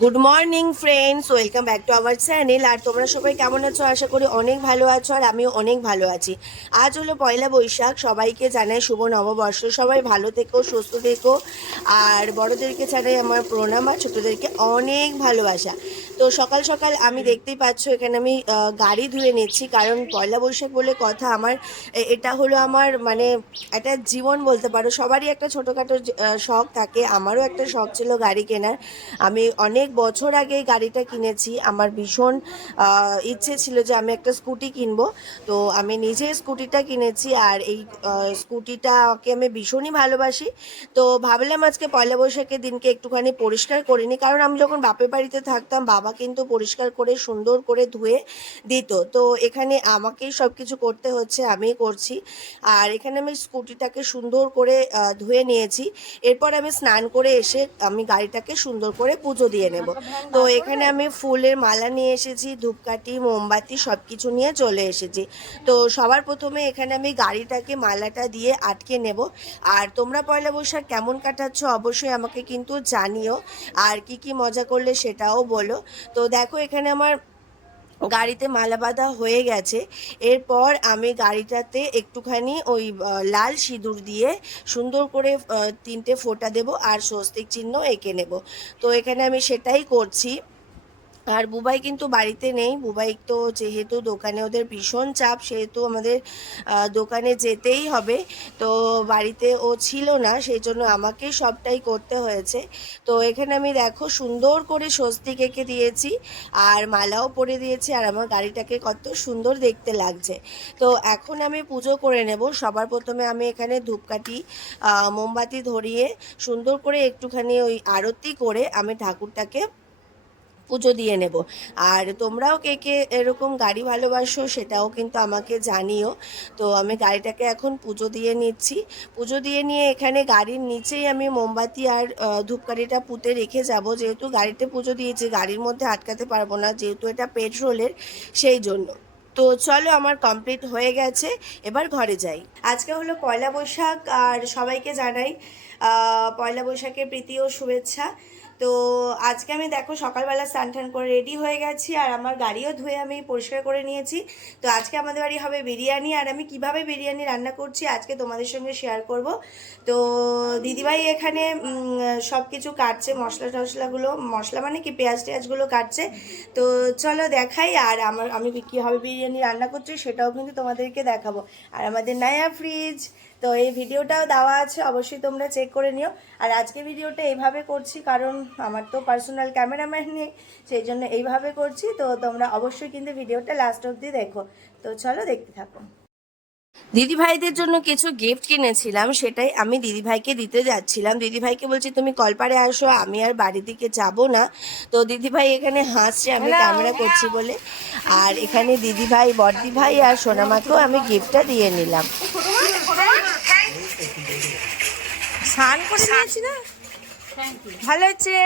Good morning friends welcome back to our channel আর তোমরা সবাই কেমন আছো? আশা করি অনেক ভালো আছো আর আমিও অনেক ভালো আছি। আজ হলো পয়লা বৈশাখ। সবাইকে জানাই শুভ নববর্ষ। সবাই ভালো থেকো, সুস্থ থেকো। আর বড়দেরকে জানাই আমার প্রণাম আর ছোটোদেরকে অনেক ভালোবাসা। তো সকাল সকাল আমি দেখতেই পাচ্ছ, এখানে আমি গাড়ি ধুয়ে নিচ্ছি। কারণ পয়লা বৈশাখ বলে কথা আমার এটা হলো আমার মানে একটা জীবন বলতে পারো। সবারই একটা ছোটোখাটো শখ থাকে। আমারও একটা শখ ছিল গাড়ি কেনার। আমি অনেক বছর আগে গাড়িটা কিনেছি। আমার ভীষণ ইচ্ছে ছিল যে আমি একটা স্কুটি কিনবো। তো আমি নিজে স্কুটিটা কিনেছি আর এই স্কুটিটাকে আমি ভীষণই ভালোবাসি। তো ভাবলাম আজকে পয়লা বৈশাখের দিনকে একটুখানি পরিষ্কার করিনি কারণ আমি যখন বাপের বাড়িতে থাকতাম, বাবা কিন্তু পরিষ্কার করে সুন্দর করে ধুয়ে দিত। তো এখানে আমাকেই সব কিছু করতে হচ্ছে আমিই করছি। আর এখানে আমি স্কুটিটাকে সুন্দর করে ধুয়ে নিয়েছি। এরপর আমি স্নান করে এসে আমি গাড়িটাকে সুন্দর করে পুজো দিয়ে নেব। তো এখানে আমি ফুলের মালা নিয়ে এসেছি ধূপকাঠি মোমবাতি সব কিছু নিয়ে চলে এসেছি। তো সবার প্রথমে এখানে আমি গাড়িটাকে মালাটা দিয়ে আটকে নেব। আর তোমরা পয়লা বৈশাখ কেমন কাটাচ্ছ অবশ্যই আমাকে কিন্তু জানিও। আর কি কি মজা করলে সেটাও বলো। তো দেখো এখানে আমার গাড়িতে মালা বাঁধা হয়ে গেছে। এরপর আমি গাড়িটাতে একটুখানি ওই লাল সিঁদুর দিয়ে সুন্দর করে তিনটে ফোঁটা দেব আর স্বস্তিক চিহ্ন এঁকে নেব। তো এখানে আমি সেটাই করছি। আর বুবাই কিন্তু বাড়িতে নেই। বুবাই তো যেহেতু দোকানে ওদের ভীষণ চাপ, সেহেতু আমাদের দোকানে যেতেই হবে। তো বাড়িতে ও ছিল না সেই জন্য আমাকে সবটাই করতে হয়েছে। তো এখানে আমি দেখো সুন্দর করে স্বস্তিক এঁকে দিয়েছি, আর মালাও পরে দিয়েছি, আর আমার গাড়িটাকে কত সুন্দর দেখতে লাগছে। তো এখন আমি পুজো করে নেব। সবার প্রথমে আমি এখানে ধূপকাঠি মোমবাতি ধরিয়ে সুন্দর করে একটুখানি ওই আরতি করে আমি ঠাকুরটাকে পুজো দিয়ে নেব। আর তোমরাও কে কে এরকম গাড়ি ভালোবাসো সেটাও কিন্তু আমাকে জানিও। তো আমি গাড়িটাকে এখন পুজো দিয়ে নিচ্ছি। পুজো দিয়ে নিয়ে এখানে গাড়ির নিচেই আমি মোমবাতি আর ধূপকাঠিটা পুঁতে রেখে যাব। যেহেতু গাড়িতে পুজো দিয়েছি, গাড়ির মধ্যে আটকাতে পারব না, যেহেতু এটা পেট্রোলের, সেই জন্য। তো চলো আমার কমপ্লিট হয়ে গেছে, এবার ঘরে যাই। আজকে হলো পয়লা বৈশাখ, আর সবাইকে জানাই পয়লা বৈশাখের প্রীতি ও শুভেচ্ছা। তো আজকে আমি দেখো সকালবেলা স্নান টান করে রেডি হয়ে গেছি আর আমার গাড়িও ধুয়ে আমি পরিষ্কার করে নিয়েছি। তো আজকে আমাদের বাড়ি হবে বিরিয়ানি আর আমি কীভাবে বিরিয়ানি রান্না করছি আজকে তোমাদের সঙ্গে শেয়ার করব। তো দিদিভাই এখানে সব কিছু কাটছে, মশলা টশলাগুলো, মশলা মানে কি, পেঁয়াজ টেয়াজগুলো কাটছে। তো চলো দেখাই আর আমার, আমি কীভাবে বিরিয়ানি রান্না করছি সেটাও কিন্তু তোমাদেরকে দেখাবো। আর আমাদের নায়া ফ্রিজ তো এই ভিডিওটাও দেওয়া আছে অবশ্যই তোমরা চেক করে নিও। আর আজকে ভিডিওটা এইভাবে করছি কারণ আমার তো পার্সোনাল ক্যামেরাম্যান নেই সেই জন্য এইভাবে করছি। তো তোমরা অবশ্যই কিন্তু ভিডিওটা লাস্ট অবধি দেখো। তো চলো দেখতে থাকো। দিদি ভাইদের জন্য কিছু গিফট কিনেছিলাম সেটাই আমি দিদি ভাইকে দিতে যাচ্ছিলাম। দিদি ভাইকে বলছি তুমি কলপারে আসো আমি আর বাড়ির দিকে যাব না। তো দিদি ভাই এখানে হাসছে আমি ক্যামেরা করছি বলে। আর এখানে দিদি ভাই বড়দি ভাই আর সোনামাকেও আমি গিফটটা দিয়ে নিলাম। স্নান করে নিয়েছি না? ভালো হচ্ছে।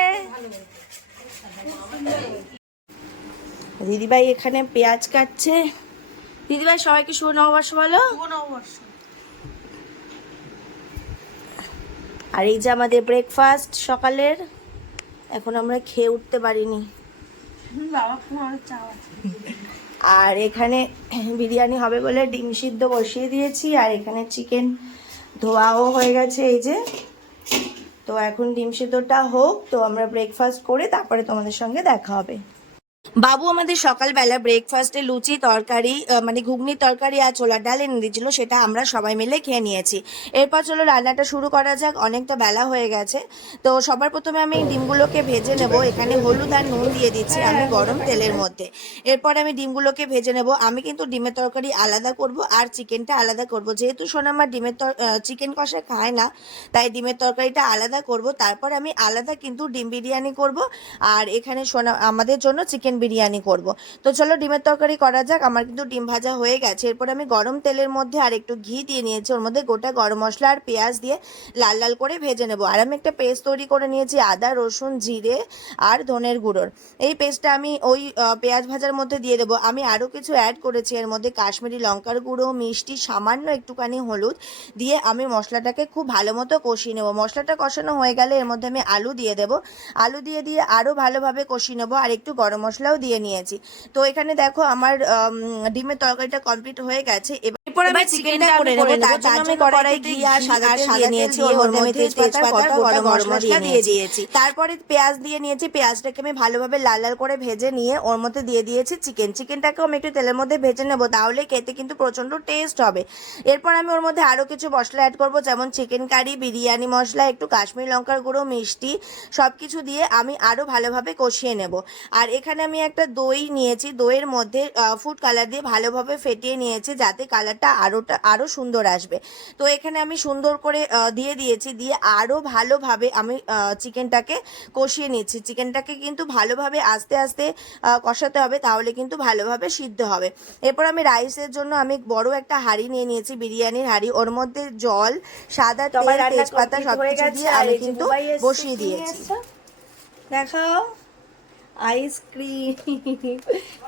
দিদিভাই এখানে পেঁয়াজ কাটছে। দিদিভাই সবাইকে শুভ নববর্ষ বলো। আর এই যে আমাদের ব্রেকফাস্ট সকালের এখন আমরা খেয়ে উঠতে পারিনি। আর এখানে বিরিয়ানি হবে বলে ডিম সিদ্ধ বসিয়ে দিয়েছি আর এখানে চিকেন ধোয়াও হয়ে গেছে এই যে। তো এখন ডিম সিদ্ধটা হোক, তো আমরা ব্রেকফাস্ট করে তারপরে তোমাদের সঙ্গে দেখা হবে। বাবু আমাদের সকালবেলা ব্রেকফাস্টে লুচি তরকারি মানে ঘুগনির তরকারি আর ছোলার ডাল এনে দিয়েছিল, সেটা আমরা সবাই মিলে খেয়ে নিয়েছি। এরপর চলো রান্নাটা শুরু করা যাক, অনেকটা বেলা হয়ে গেছে। তো সবার প্রথমে আমি ডিমগুলোকে ভেজে নেব। এখানে হলুদ আর নুন দিয়ে দিচ্ছি আমি গরম তেলের মধ্যে। এরপর আমি ডিমগুলোকে ভেজে নেব। আমি কিন্তু ডিমের তরকারি আলাদা করব আর চিকেনটা আলাদা করব। যেহেতু সোনামার ডিমের চিকেন কষা খায় না, তাই ডিমের তরকারিটা আলাদা করব। তারপর আমি আলাদা কিন্তু ডিম বিরিয়ানি করব। আর এখানে সোনা, আমাদের জন্য চিকেন বিরিয়ানি করব। তো চলো ডিমের তরকারি করা যাক, আমার কিন্তু ডিম ভাজা হয়ে গেছে। এরপর আমি গরম তেলের মধ্যে আর একটু ঘি দিয়ে নিয়েছি, ওর মধ্যে গোটা গরম মশলা আর পেঁয়াজ দিয়ে লাল লাল করে ভেজে নেব। আর আমি একটা পেস্ট তৈরি করে নিয়েছি, আদা, রসুন, জিরে আর ধনের গুঁড়োর। এই পেস্টটা আমি ওই পেঁয়াজ ভাজার মধ্যে দিয়ে দেবো। আমি আরও কিছু অ্যাড করেছি, এর মধ্যে কাশ্মীরি লঙ্কার গুঁড়ো, মিষ্টি, সামান্য একটুখানি হলুদ দিয়ে আমি মশলাটাকে খুব ভালো মতো কষিয়ে নেব। মশলাটা কষানো হয়ে গেলে এর মধ্যে আমি আলু দিয়ে দেবো। আলু দিয়ে দিয়ে আরও ভালোভাবে কষিয়ে নেব আর একটু গরম মশলাও দিয়ে নিয়েছি। তো এখানে দেখো আমার ডিমের তরকারিটা কমপ্লিট হয়ে গেছে। আমি চিকেনটা করে নেব। তার জন্য আমি কড়াই ঘি আর সাদা তেল নিয়েছি ওর মধ্যে তেজপাতা গোটা গরম মশলা দিয়ে দিয়েছি। তারপরে পেঁয়াজ দিয়ে নিয়েছি পেঁয়াজটাকে আমি ভালোভাবে লাল লাল করে ভেজে নিয়ে ওর মধ্যে দিয়ে দিয়েছি চিকেন চিকেনটাকেও আমি একটু তেলের মধ্যে ভেজে নেব তাহলে খেতে কিন্তু প্রচণ্ড টেস্ট হবে। এরপর আমি ওর মধ্যে আরও কিছু মশলা অ্যাড করব যেমন চিকেন কারি বিরিয়ানি মশলা একটু কাশ্মীর লঙ্কার গুঁড়ো মিষ্টি সব কিছু দিয়ে আমি আরও ভালোভাবে কষিয়ে নেব। আর এখানে আমি একটা দই নিয়েছি দইয়ের মধ্যে ফুড কালার দিয়ে ভালোভাবে ফেটিয়ে নিয়েছি যাতে কালারটা আরোটা আরও সুন্দর আসবে। তো এখানে আমি সুন্দর করে দিয়ে দিয়েছি দিয়ে আরও ভালোভাবে আমি চিকেনটাকে কষিয়ে নিচ্ছি। চিকেনটাকে কিন্তু ভালোভাবে আস্তে আস্তে কষাতে হবে তাহলে কিন্তু ভালোভাবে সিদ্ধ হবে। এরপর আমি রাইসের জন্য আমি বড় একটা হাঁড়ি নিয়ে নিয়েছি বিরিয়ানির হাঁড়ি। ওর মধ্যে জল সাদা তেল তেজপাতা সব কিছু দিয়ে আমি কিন্তু বসিয়ে দিয়েছি। দেখাও। আইসক্রিম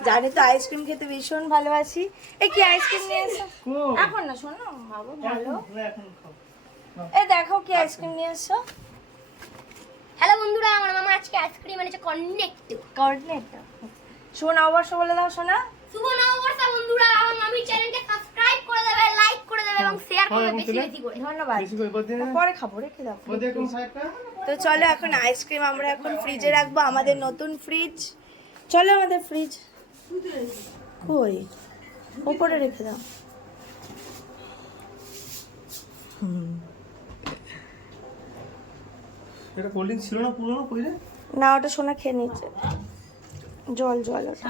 জানি তো আইসক্রিম খেতে ভীষণ ভালোবাসি। এ কি আইসক্রিম নিয়ে এসো। এখন না শোনো বাবু ভালো। এ দেখো কি আইসক্রিম নিয়ে এসো। হ্যালো বন্ধুরা আমার মামা আজকে আইসক্রিম এনেছে কর্নেক্ট কোঅর্ডিনেট শোন অবশ্য বলে দাও শোনা। শুভ নববর্ষ বন্ধুরা আমার মামির চ্যানেলকে সাবস্ক্রাইব করে দেবে লাইক করে দেবে এবং শেয়ার করবে বেশি বেশি করে ধন্যবাদ। পরে খাব রেখে দাও। তো চলো এখন আইসক্রিম আমরা এখন ফ্রিজে রাখব আমাদের নতুন ফ্রিজ চলো আমাদের ফ্রিজ কই? উপরে রেখে দাও। এটা কোল্ড ড্রিঙ্ক ছিল না পুরোনো কইরে না ওটা সোনা খেয়ে নিচ্ছে। জল জল ওটা।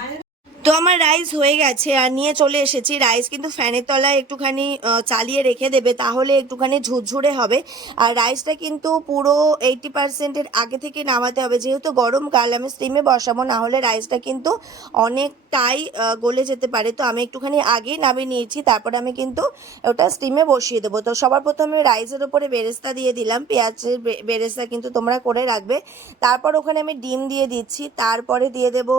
তো আমার রাইস হয়ে গেছে আর নিয়ে চলে এসেছি রাইস কিন্তু ফ্যানের তলায় একটুখানি চালিয়ে রেখে দেবে, তাহলে একটুখানি ঝুরঝুরে হবে। আর রাইসটা কিন্তু পুরো এইটি পার্সেন্টের আগে থেকে নামাতে হবে। যেহেতু গরমকাল আমি স্টিমে বসাবো, না হলে রাইসটা কিন্তু অনেকটাই গলে যেতে পারে। তো আমি একটুখানি আগেই নামিয়ে নিয়েছি, তারপরে আমি কিন্তু ওটা স্টিমে বসিয়ে দেবো। তো সবার প্রথমে রাইসের উপরে বেরেস্তা দিয়ে দিলাম, পেঁয়াজের বেরেস্তা কিন্তু তোমরা করে রাখবে। তারপর ওখানে আমি ডিম দিয়ে দিচ্ছি, তারপরে দিয়ে দেবো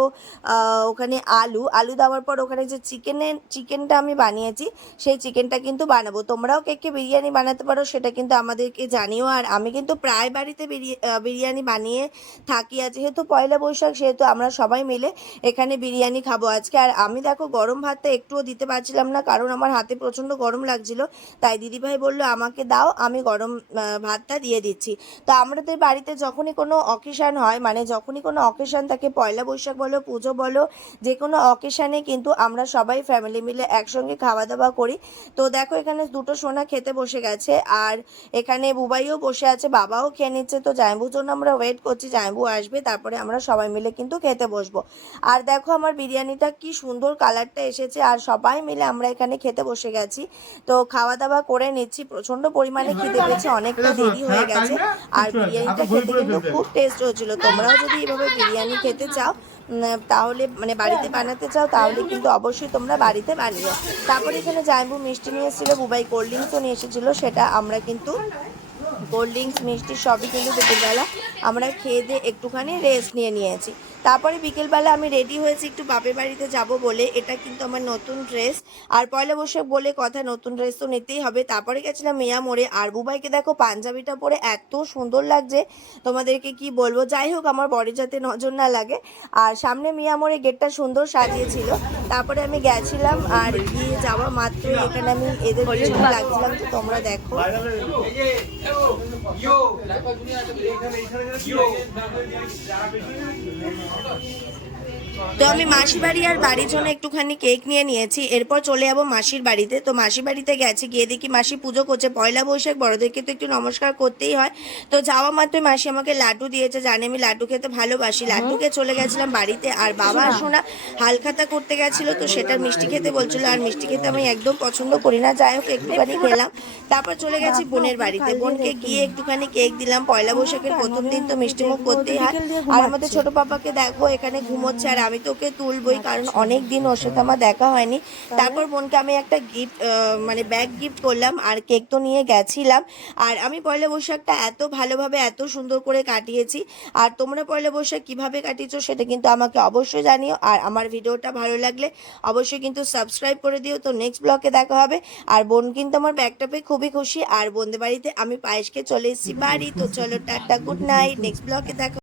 ওখানে আলু। আলু আলু দেওয়ার পর ওখানে যে চিকেনের চিকেনটা আমি বানিয়েছি, সেই চিকেনটা কিন্তু বানাবো। তোমরাও কে কে বিরিয়ানি বানাতে পারো সেটা কিন্তু আমাদেরকে জানিও। আর আমি কিন্তু প্রায় বাড়িতে বিরি- বিরিয়ানি বানিয়ে থাকি। আর যেহেতু পয়লা বৈশাখ, সেহেতু আমরা সবাই মিলে এখানে বিরিয়ানি খাব আজকে। আর আমি দেখো গরম ভাতটা একটুও দিতে পারছিলাম না, কারণ আমার হাতে প্রচণ্ড গরম লাগছিল। তাই দিদিভাই বলল, আমাকে দাও, আমি গরম ভাতটা দিয়ে দিচ্ছি। তো আমাদের বাড়িতে যখনই কোনো অকেশান হয় মানে যখনই কোনো অকেশান থাকে, পয়লা বৈশাখ বলো, পুজো বলো যে কোনো অকেশানে কিন্তু আমরা সবাই ফ্যামিলি মিলে একসঙ্গে খাওয়া দাওয়া করি। তো দেখো এখানে দুটো সোনা খেতে বসে গেছে আর এখানে বুবাইও বসে আছে বাবাও খেয়ে নিচ্ছে। তো জাইবুর জন্য আমরা ওয়েট করছি জাইবু আসবে তারপরে আমরা সবাই মিলে কিন্তু খেতে বসবো। আর দেখো আমার বিরিয়ানিটা কি সুন্দর কালারটা এসেছে আর সবাই মিলে আমরা এখানে খেতে বসে গেছি। তো খাওয়া দাওয়া করে নিচ্ছি প্রচণ্ড পরিমাণে খিদে পেয়েছে অনেকটা দেরি হয়ে গেছে। আর বিরিয়ানিটা খেতে কিন্তু খুব টেস্ট হয়েছিল। তোমরাও যদি এভাবে বিরিয়ানি খেতে চাও তাহলে মানে বাড়িতে বানাতে চাও তাহলে কিন্তু অবশ্যই তোমরা বাড়িতে বানিও। তারপরে এখানে জাইবু মিষ্টি নিয়ে এসেছিল বুবাই কোল্ড ড্রিঙ্কসও নিয়ে এসেছিল সেটা আমরা কিন্তু কোল্ড ড্রিঙ্কস মিষ্টি সবই কিন্তু দুপুরবেলা আমরা খেয়ে দিয়ে একটুখানি রেস্ট নিয়ে নিয়েছি। তারপরে বিকেলবেলা আমি রেডি হয়েছি একটু বাপের বাড়িতে যাব বলে এটা কিন্তু আমার নতুন ড্রেস আর পয়লা বৈশাখ বলে কথা নতুন ড্রেস তো নিতেই হবে তারপরে গেছিলাম মিয়া মোড়ে আর বুবাইকে দেখো পাঞ্জাবিটা পরে এত সুন্দর লাগছে তোমাদেরকে কি বলব যাই হোক আমার বডি যাতে নজর না লাগে আর সামনে মিয়া মোড়ে গেটটা সুন্দর সাজিয়েছিল তারপরে আমি গেছিলাম আর গিয়ে যাওয়া মাত্র এখানে আমি এদের পিছনে লাগছিলাম তো তোমরা দেখো よろしくお願いします。তো আমি মাসি বাড়ি আর বাড়ির জন্য একটুখানি কেক নিয়ে নিয়েছি। এরপর চলে যাব মাসির বাড়িতে। তো মাসির বাড়িতে গেছি, গিয়ে দেখি মাসি পুজো করছে। পয়লা বৈশাখ, বড়দেরকে তো একটু নমস্কার করতেই হয়। তো যাওয়া মাত্রই মাসি আমাকে লাড্ডু দিয়েছে। জানে আমি লাড্ডু খেতে ভালোবাসি। লাড্ডুকে চলে গেছিলাম বাড়িতে। আর বাবা শোনা, হালখাতা করতে গেছিল, তো সেটা মিষ্টি খেতে বলছিল। আর মিষ্টি খেতে আমি একদম পছন্দ করি না। যাই হোক, একটুখানি খেলাম। তারপর চলে গেছি বোনের বাড়িতে। বোনকে গিয়ে একটুখানি কেক দিলাম। পয়লা বৈশাখের প্রথম দিন তো মিষ্টি মুখ করতেই হয়। আর আমাদের ছোট পাপাকে দেখো, এখানে ঘুমোচ্ছে। আর আমি তোকে তুলবই কারণ অনেক দিন ওর সাথে আমার দেখা হয়নি। তারপর বোনকে আমি একটা গিফট মানে ব্যাগ গিফট করলাম আর কেক তো নিয়ে গেছিলাম। আর আমি পয়লা বৈশাখটা এত ভালোভাবে এত সুন্দর করে কাটিয়েছি। আর তোমরা পয়লা বৈশাখ কীভাবে কাটিয়েছো সেটা কিন্তু আমাকে অবশ্যই জানিও। আর আমার ভিডিওটা ভালো লাগলে অবশ্যই কিন্তু সাবস্ক্রাইব করে দিও। তো নেক্সট ব্লগে দেখা হবে। আর বোন কিন্তু আমার ব্যাগটা পেয়ে খুবই খুশি। আর বোনদের বাড়িতে আমি পায়েসকে চলে এসেছি। বাড়ি তো চলো টাটা গুড নাইট নেক্সট ব্লগে দেখা